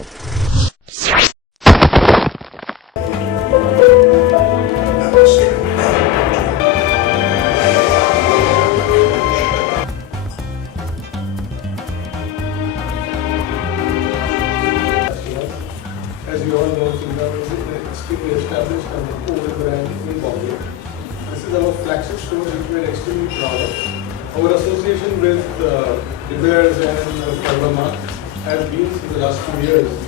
As you all know, Sundar is an extremely established and old brand in Bombay. This is our flagship store which we are extremely proud of. Our association with De Beers and Forever Mark has been for the last 2 years. It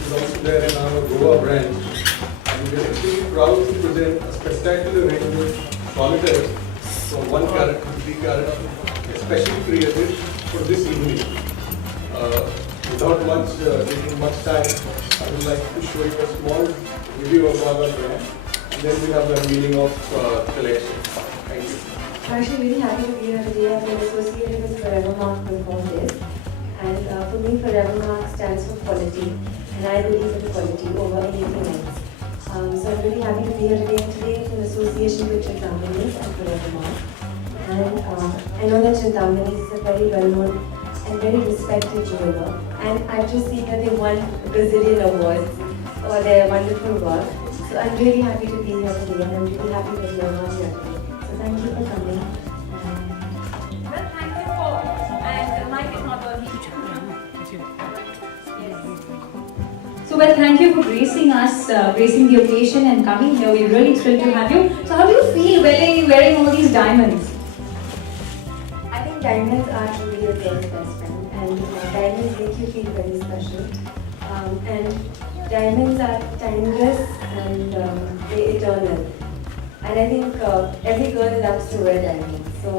is also there in our Goa branch. And we are extremely proud to present a spectacular range of solitaires from 1 carat to 3 carat, especially created for this evening. Without taking much time, I would like to show you a small review of our brand, and then we have the unveiling of collection. Thank you. I'm actually really happy to be here today. I've been associated with Forever Mark for 4 days, and for me, Forever Mark stands for quality, and I believe in quality over anything else. So I'm really happy to be here today. And today, it's in association with Chintamani and Forever Mark. And I know that Chintamani is a very well-known and very respected jeweler, and I've just seen that they won Brazilian awards for their wonderful work. So I'm really happy to be here today, and I'm really happy that you're all here today. So thank you for coming. Well, thank you for, and the mic is not working. So well, thank you for gracing us, gracing the occasion and coming here. We're really thrilled to have you. So how do you feel wearing all these diamonds? I think diamonds are truly a girl's best friend, and diamonds make you feel very special. And diamonds are timeless and they're eternal. And I think every girl loves to wear diamonds. So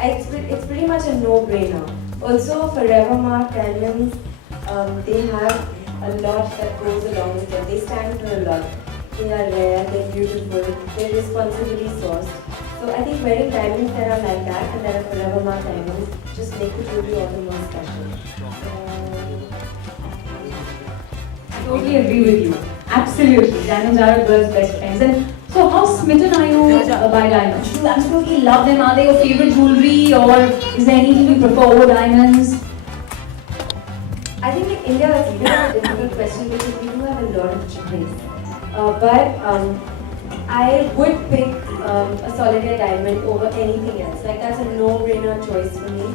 it's pretty much a no-brainer. Also, Forever Mark diamonds, they have a lot that goes along with them. They stand for a lot. They are rare, they're beautiful, they're responsibly sourced. So I think wearing diamonds that are like that and that are Forever Mark diamonds just make the jewelry all the more special. I totally agree with you. Absolutely. Diamonds are a girl's best friends. And so how smitten are you by diamonds? Do you absolutely love them? Are they your favorite jewelry, or is there anything you prefer over diamonds? I think in India it's a bit of a difficult question because we do have a lot of jewelry. But I would pick a solitaire diamond over anything else. Like that's a no-brainer choice for me.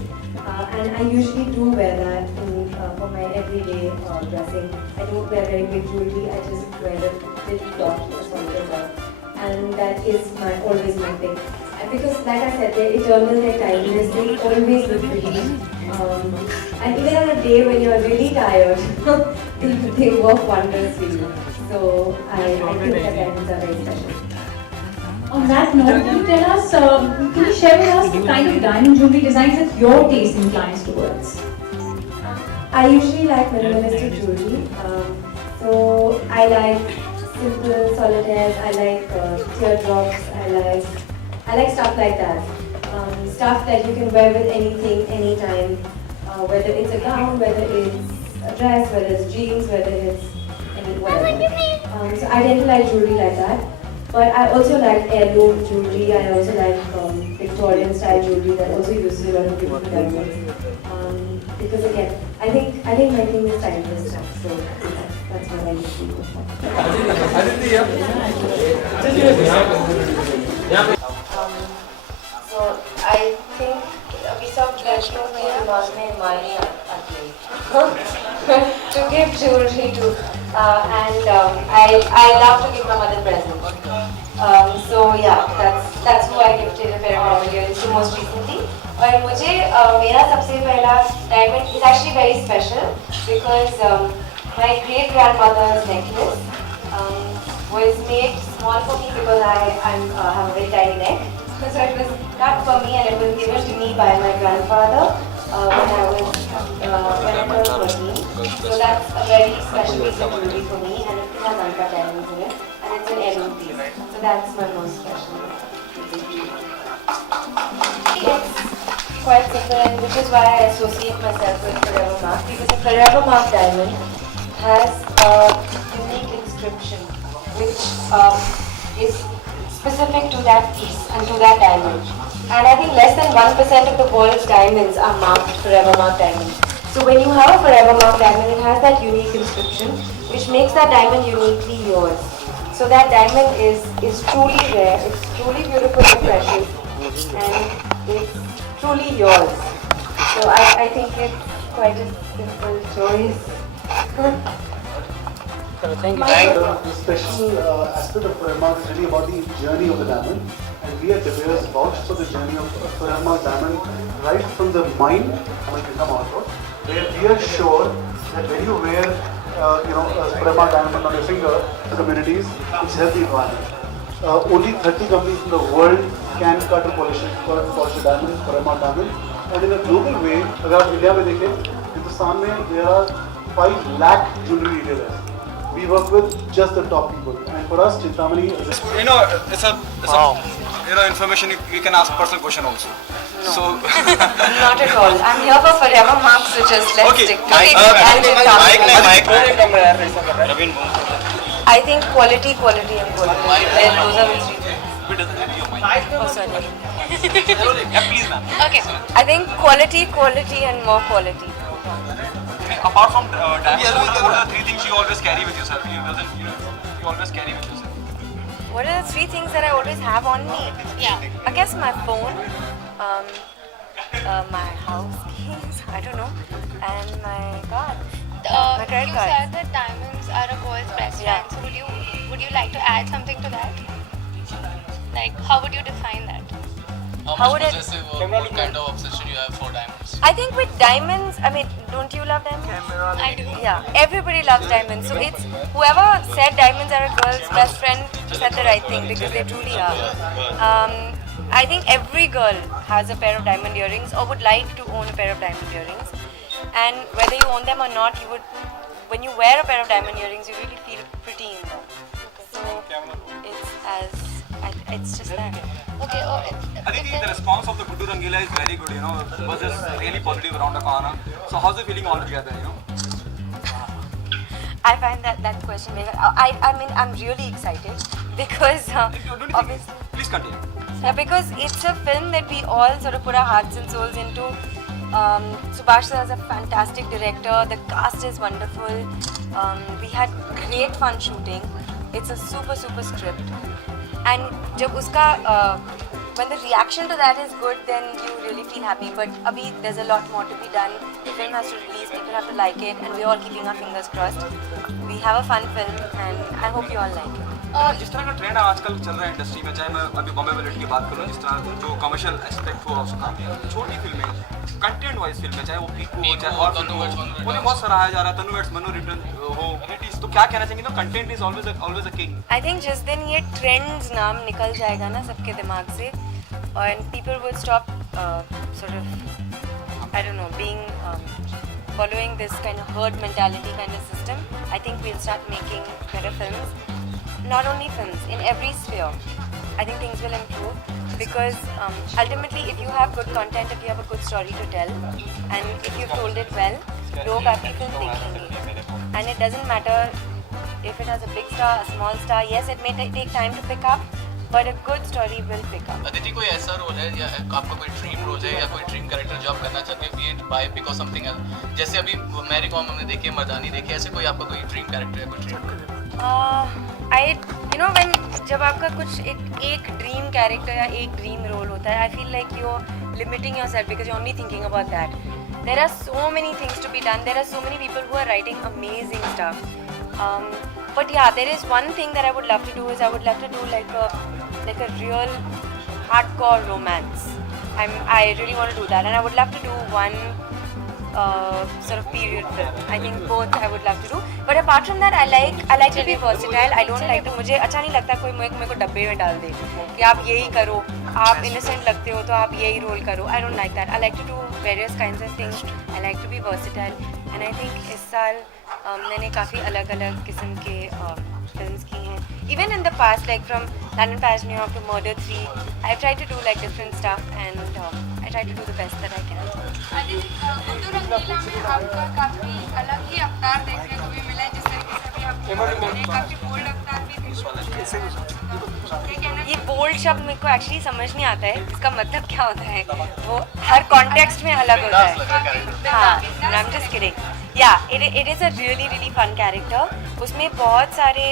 And I usually do wear that for my everyday dressing. I don't wear very big jewelry. I just wear a little dot or solitaire. And that is always my thing. Because like I said, they're eternal, they're timeless, they always look pretty. And even on a day when you're really tired, they work wonders for you. So I think that diamonds are very special. On that note, can you tell us, can you share with us the kind of diamond jewelry designs that your taste inclines towards? I usually like minimalistic jewelry. So I like simple solitaires, I like teardrops, I like stuff like that. Stuff that you can wear with anything, anytime. Whether it's a gown, whether it's a dress, whether it's jeans, whether it's whatever. So I tend to like jewelry like that. But I also like heirloom jewelry. I also like Victorian style jewelry that also uses a lot of beautiful diamonds. Because again, I think my thing is timeless stuff. So that's what I usually go for. So I think we saw Krishna to give jewelry to, and I love to give my mother presents. So yeah, that's who I gifted a pair of earrings to most recently. और मुझे मेरा सबसे पहला diamond is actually very special because my great grandmother's necklace was made small for me because I have a very tiny neck. So it was cut for me and it was given to me by my grandfather when I was 14. So that's a very special piece of jewelry for me, and it has uncut diamonds in it, and it's an heirloom piece. So that's my most special. It's quite simple, and which is why I associate myself with Forever Mark, because a Forever Mark diamond has a unique inscription which is specific to that piece and to that diamond. And I think less than 1% of the world's diamonds are marked Forever Mark diamonds. So So when you have a forever mark diamond, it has that unique inscription, which makes that diamond uniquely yours. So that diamond is truly rare, it's truly beautiful and precious, and it's truly yours. So I think it's quite a simple choice. Thank you. The special aspect of Foremark is really about the journey of the diamond, and we at De Beers vouch for the journey of Foremark diamond right from the mine when you come out, where we are sure that when you wear a Foremark diamond on your finger to communities, it's healthy environment. Only 30 companies in the world can cut or polish a diamond, Foremark diamond, and in a global way, अगर आप India में देखें, हिंदुस्तान में there are 5 lakh jewelry retailers. We work with just the top people, and for us, Chintamani is it's a information you can ask personal question also. No. So Not at all. I'm here for forever marks, so just let's Okay. stick to it. And Ravin, I think quality, quality and quality. Those are the three things. Oh, sorry. please ma'am. Okay. I think quality, quality and more quality. Apart from diamonds, what are the 3 things you always carry with yourself? You always carry with yourself. What are the 3 things that I always have on me? Yeah. I guess my phone, my house keys, I don't know, and my card. My credit You card. said that diamonds are a girl's best Yeah. friend. So would you like to add something to that? Like, how would you define that? How How would much it- possessive or what kind of obsession you have for diamonds? I think with diamonds, I mean, don't you love diamonds? I do. Yeah, everybody loves diamonds. So it's whoever said diamonds are a girl's best friend said the right thing because they truly are. I think every girl has a pair of diamond earrings or would like to own a pair of diamond earrings. And whether you own them or not, you would, when you wear a pair of diamond earrings, you really feel pretty in them. So it's just that. Okay. I think the response of the Guddu Rangila is very good, The buzz is really positive around the corner. So how's the feeling altogether, I find that question very. I mean, I'm really excited because obviously. Please continue. Yeah, because it's a film that we all sort of put our hearts and souls into. Subhash sir is a fantastic director. The cast is wonderful. We had great fun shooting. It's a super script. And jab uska, when the reaction to that is good, then you really feel happy. But abhi, there's a lot more to be done. The film has to release, people have to like it, and we're all keeping our fingers crossed. We have a fun film, and I hope you all like it. जिस तरह का trend आजकल चल रहा है industry में, चाहे मैं अभी बॉम्बे वैलेट की बात करूँ, जिस तरह जो कमर्शियल एस्पेक्ट हुआ उसका, छोटी फिल्में, कंटेंट वाइज फिल्में, चाहे वो पीकू हो चाहे और फिल्म हो, उन्हें बहुत सराहा जा रहा है. तनु वेट्स, मनु रिटर्न हो, तो क्या कहना चाहेंगे? Content is always a king. I think जिस दिन ये ट्रेंड्स नाम निकल जाएगा ना सबके दिमाग से, and people will stop sort of, I don't know, being following this kind of herd mentality kind of system. I think we'll start making better films. Not only films, in every sphere. I think things will improve because ultimately if you have good content, if you have a good story to tell, and if you've told it well, लोग आपकी film देखेंगे. And it doesn't matter if it has a big star, a small star. Yes, it may take time to pick up, but a good story will pick up. Aditi, कोई ऐसा role है या आपका कोई dream role है या कोई dream character जो आप करना चाहते हो, ये बाय बिकॉज समथिंग एल्स? जैसे अभी मैरी कॉम हमने देखी है, मर्दानी देखी है, ऐसे कोई आपका कोई ड्रीम कैरेक्टर है, कोई ड्रीम? when जब आपका कुछ एक ड्रीम कैरेक्टर या एक ड्रीम रोल होता है, I feel like you're limiting yourself because you're only thinking about that. There are so many things to be done. There are so many people who are writing amazing stuff. But yeah, there is one thing that I would love to do is I would love to do like a real hardcore romance. I really want to do that, and I would love to do one sort of period film. I think both I would love to do. But apart from that, I like to be versatile. I don't like to, मुझे अच्छा नहीं लगता कोई मेरे को डब्बे में डाल दे कि आप यही करो, आप innocent लगते हो तो आप यही रोल करो. I don't like that. I like to do various kinds of things. I like to be versatile. And I think इस साल मैंने काफ़ी अलग-अलग किस्म के films की हैं. Even in the past, like from London Paris, New York to Murder 3, I've tried to do like different stuff, and I try to do the best that I can. Guddu रंगीला में आपका काफी अलग ही अवतार देखने को भी मिला है, जिस तरीके से भी आप काफी बोल्ड अवतार भी इस वाले ये बोल्ड शब्द मेरे को एक्चुअली समझ नहीं आता है, इसका मतलब क्या होता है, वो हर कॉन्टेक्स्ट में अलग होता बिंदास लग रहा है है। character। हाँ, आई एम जस्ट किडिंग। या it is a really fun character. उसमें बहुत सारे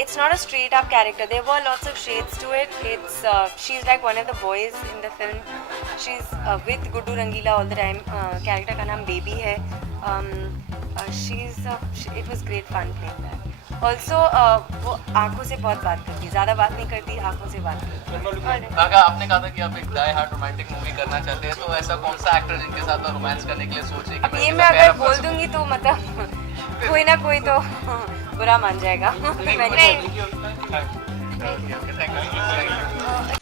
it's not a straight up character. There were lots of shades to it. She's like one of the boys in the film. She's with Guddu Rangila all the time. Character का नाम Baby है. It was great fun playing that. Also वो आँखों से बहुत बात करती है, ज़्यादा बात नहीं करती, आँखों से बात करती है। काका, आपने कहा था कि आप एक डाई हार्ड रोमांटिक मूवी करना चाहते हैं, तो ऐसा कौन सा एक्टर जिनके साथ रोमांस करने के लिए सोच रहे हैं अब कि ये इनके मैं साथ अगर pair up बोल कर दूंगी तो मतलब कोई ना कोई तो बुरा मान जाएगा। सकूं? मैंने Okay, okay, thank you.